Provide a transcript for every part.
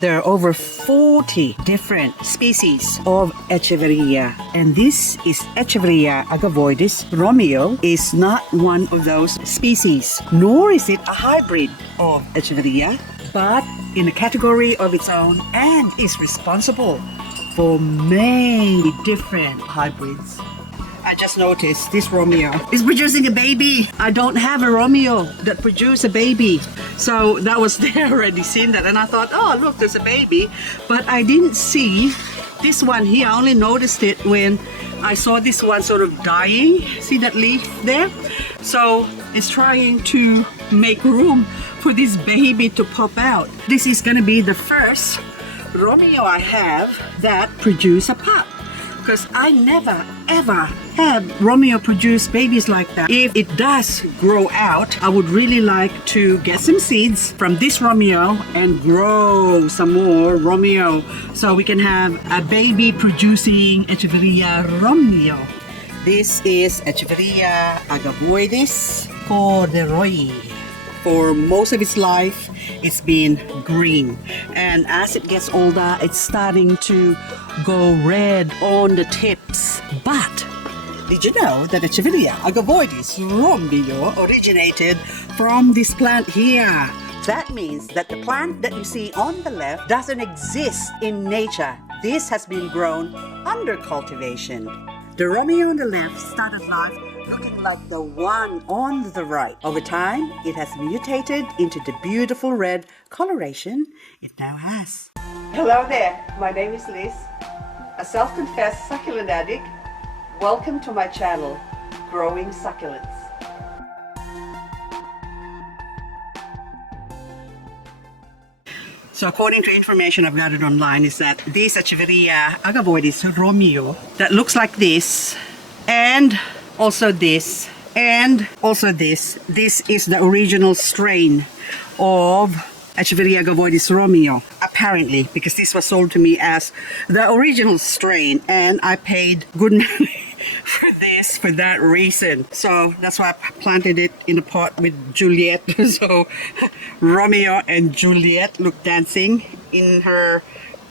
There are over 40 different species of Echeveria, and this is Echeveria agavoides Romeo. Is not one of those species, nor is it a hybrid of Echeveria, but in a category of its own and is responsible for many different hybrids. I just noticed this Romeo is producing a baby. I don't have a Romeo that produced a baby. So that was there already, seen that, and I thought, oh look, there's a baby. But I didn't see this one here. I only noticed it when I saw this one sort of dying. See that leaf there? So it's trying to make room for this baby to pop out. This is gonna be the first Romeo I have that produce a pup, because I never ever had Romeo produce babies like that. If it does grow out, I would really like to get some seeds from this Romeo and grow some more Romeo so we can have a baby producing Echeveria Romeo. This is Echeveria agavoides Romeo. For most of its life, it's been green, and as it gets older, it's starting to go red on the tips. But did you know that Echeveria agavoides Romeo originated from this plant here? That means that the plant that you see on the left doesn't exist in nature. This has been grown under cultivation. The Romeo on the left started life looking like the one on the right. Over time, it has mutated into the beautiful red coloration it now has. Hello there, my name is Liz, a self-confessed succulent addict. Welcome to my channel, Growing Succulents. So according to information I've gathered online is that this Echeveria agavoides Romeo that looks like this, and also this, and also this. This is the original strain of Echeveria agavoides Romeo, apparently, because this was sold to me as the original strain, and I paid good money for this for that reason. So that's why I planted it in a pot with Juliet. So Romeo and Juliet look dancing in her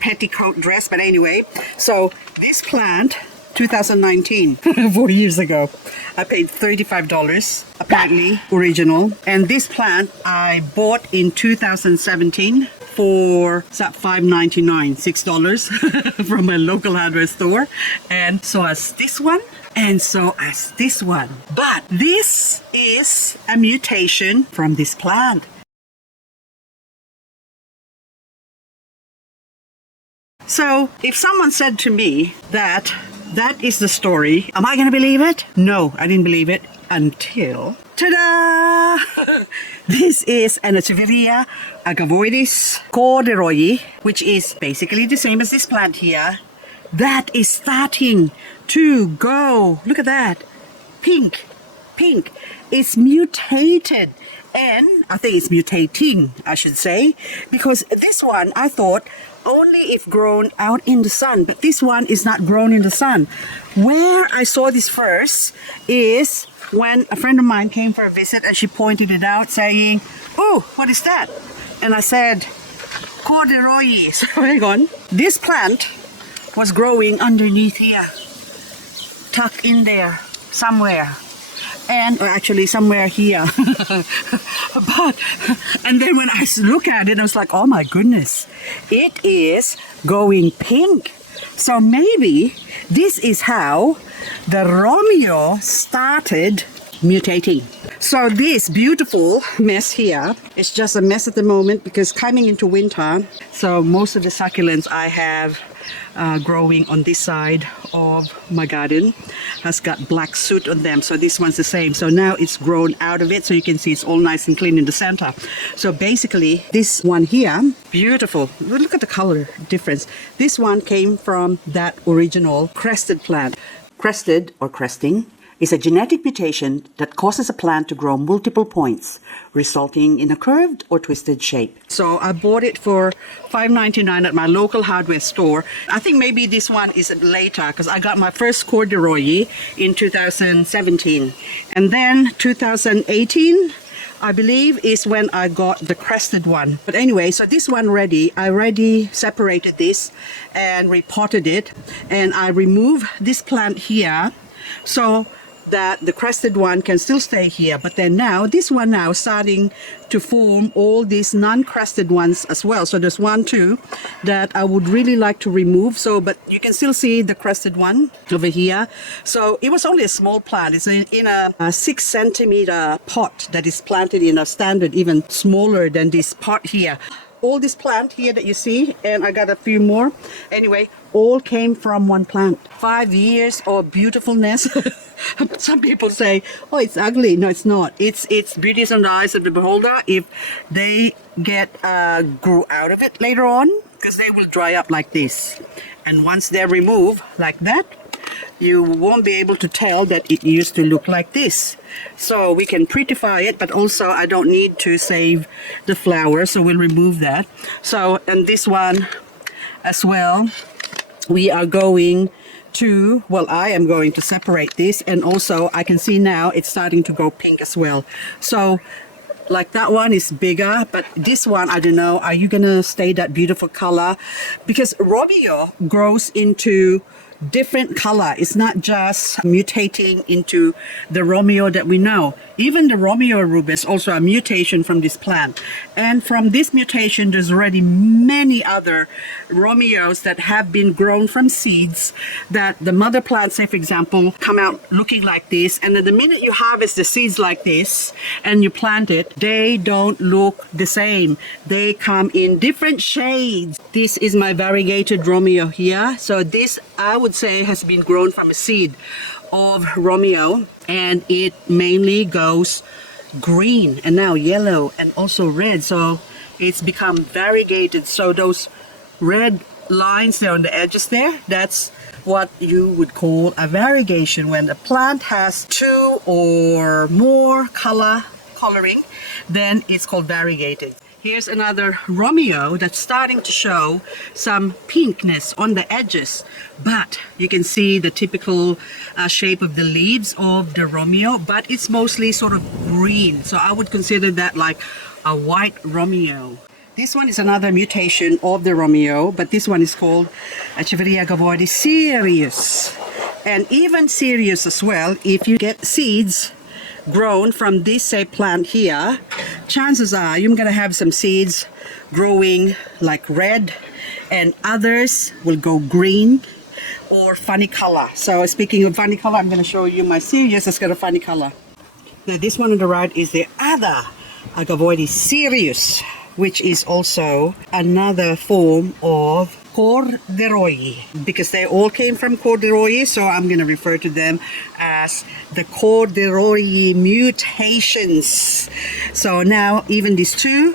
petticoat dress. But anyway, so this plant 2019, 4 years ago, I paid $35, apparently original. And this plant I bought in 2017 for $5.99, $6 from my local hardware store. And so as this one, and so as this one. But this is a mutation from this plant. So if someone said to me that that is the story, am I going to believe it? No, I didn't believe it until, ta-da! This is an Echeveria agavoides Cordo, which is basically the same as this plant here, that is starting to go, look at that, pink. It's mutated, and I think it's mutating, I should say, because this one I thought only if grown out in the sun, but this one is not grown in the sun. Where I saw this first is when a friend of mine came for a visit and she pointed it out saying, oh, what is that? And I said, corduroy. So hang on, this plant was growing underneath here, tucked in there somewhere, and actually somewhere here. And then when I look at it, I was like, oh my goodness, it is going pink. So maybe this is how the Romeo started mutating. So this beautiful mess here is just a mess at the moment because coming into winter, so most of the succulents I have growing on this side of my garden has got black soot on them, so this one's the same. So now it's grown out of it, so you can see it's all nice and clean in the center. So basically this one here, beautiful, look at the color difference. This one came from that original crested plant. Crested or cresting is a genetic mutation that causes a plant to grow multiple points, resulting in a curved or twisted shape. So I bought it for $5.99 at my local hardware store. I think maybe this one is later because I got my first corduroy in 2017. And then 2018, I believe is when I got the crested one. But anyway, so this one ready. I already separated this and repotted it. And I remove this plant here so that the crested one can still stay here. But then now, this one now starting to form all these non-crested ones as well. So there's 1, 2 that I would really like to remove. So, but you can still see the crested one over here. So it was only a small plant. It's in a 6 centimeter pot that is planted in a standard, even smaller than this pot here. All this plant here that you see, and I got a few more. Anyway, all came from one plant. 5 years of beautifulness. Some people say, oh, it's ugly. No, it's not. It's beauty is on the eyes of the beholder if they get grew out of it later on, because they will dry up like this. And once they're removed like that, you won't be able to tell that it used to look like this. So we can prettify it, but also I don't need to save the flower, so we'll remove that. So, and this one as well, we are going to, well, I am going to separate this, and also I can see now it's starting to go pink as well. So like that one is bigger, but this one, I don't know, are you gonna stay that beautiful color? Because Romeo grows into different color. It's not just mutating into the Romeo that we know. Even the Romeo rubus also a mutation from this plant. And from this mutation, there's already many other Romeos that have been grown from seeds that the mother plant, say for example, come out looking like this. And then the minute you harvest the seeds like this and you plant it, they don't look the same. They come in different shades. This is my variegated Romeo here. So this, I would say, has been grown from a seed of Romeo, and it mainly goes green and now yellow and also red. So it's become variegated. So those red lines there on the edges there, that's what you would call a variegation. When a plant has 2 or more coloring, then it's called variegated. Here's another Romeo that's starting to show some pinkness on the edges, but you can see the typical shape of the leaves of the Romeo, but it's mostly sort of green. So I would consider that like a white Romeo. This one is another mutation of the Romeo, but this one is called Echeveria agavoides Sirius. And even Sirius as well, if you get seeds grown from this, say, plant here, chances are you're gonna have some seeds growing like red, and others will go green or funny color. So speaking of funny color, I'm gonna show you my Sirius that's got a funny color. Now this one on the right is the other agavoides Sirius, which is also another form of corduroy, because they all came from corduroy, so I'm going to refer to them as the corduroy mutations. So now even these two,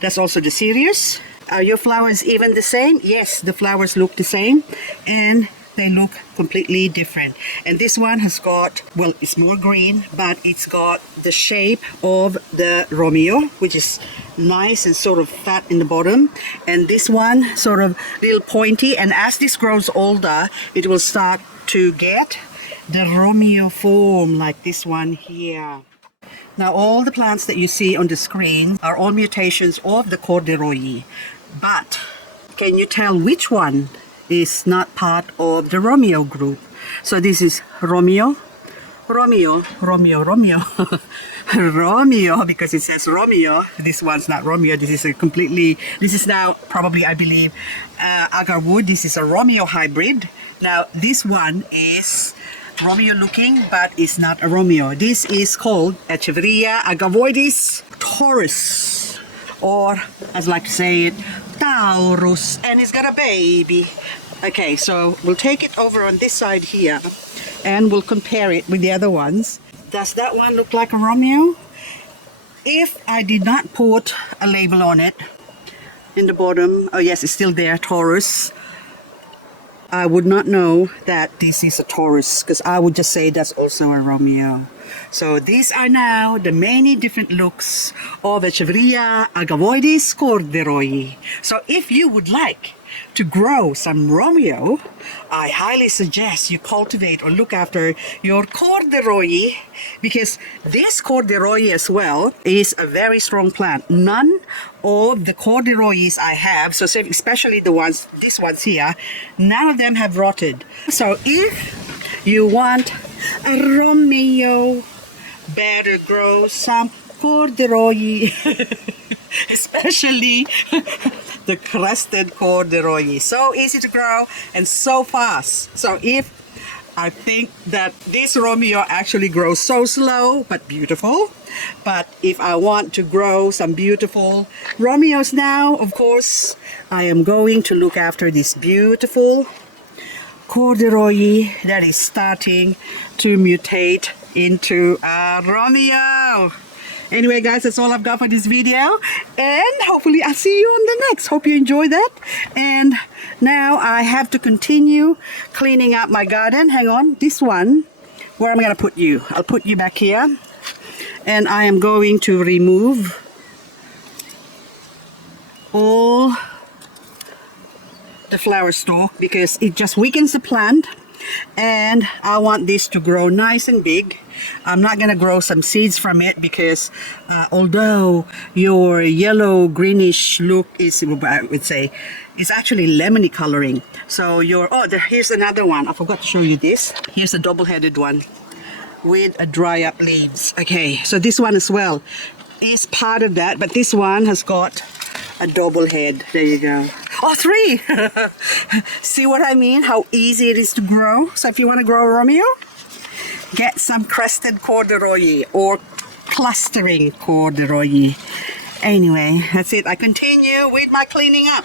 that's also the Sirius. Are your flowers even the same? Yes, the flowers look the same, and they look completely different. And this one has got, well, it's more green, but it's got the shape of the Romeo, which is nice and sort of fat in the bottom. And this one sort of little pointy, and as this grows older, it will start to get the Romeo form like this one here. Now all the plants that you see on the screen are all mutations of the corduroy, but can you tell which one is not part of the Romeo group? So this is Romeo, Romeo, Romeo, Romeo, Romeo, because it says Romeo. This one's not Romeo. This is a completely, this is now probably, I believe, agarwood. This is a Romeo hybrid. Now this one is Romeo looking, but it's not a Romeo. This is called Echeveria agavoides Taurus, or as I like to say it, Taurus, and it's got a baby. Okay, so we'll take it over on this side here and we'll compare it with the other ones. Does that one look like a Romeo? If I did not put a label on it in the bottom, oh yes, it's still there, Taurus, I would not know that this is a Taurus, because I would just say that's also a Romeo. So these are now the many different looks of Echeveria agavoides corduroy. So if you would like to grow some Romeo, I highly suggest you cultivate or look after your corduroy, because this corduroy as well is a very strong plant. None of the corduroys I have, so especially these ones here, none of them have rotted. So if you want a Romeo, better grow some corduroy, especially the crested corduroy. So easy to grow and so fast. So if I think that this Romeo actually grows so slow but beautiful, but if I want to grow some beautiful Romeos now, of course I am going to look after this beautiful corduroy that is starting to mutate into a Romeo. Anyway guys, that's all I've got for this video, and hopefully I'll see you on the next. Hope you enjoy that. And now I have to continue cleaning up my garden. Hang on, this one, where am I going to put you? I'll put you back here, and I am going to remove all the flower stalk because it just weakens the plant, and I want this to grow nice and big. I'm not going to grow some seeds from it because although your yellow greenish look is, I would say, is actually lemony coloring. So here's another one. I forgot to show you this. Here's a double-headed one with a dry up leaves. Okay, so this one as well is part of that, but this one has got a double head. There you go. Oh, 3! See what I mean? How easy it is to grow. So if you want to grow a Romeo, get some crested corduroy or clustering corduroy. Anyway, that's it. I continue with my cleaning up.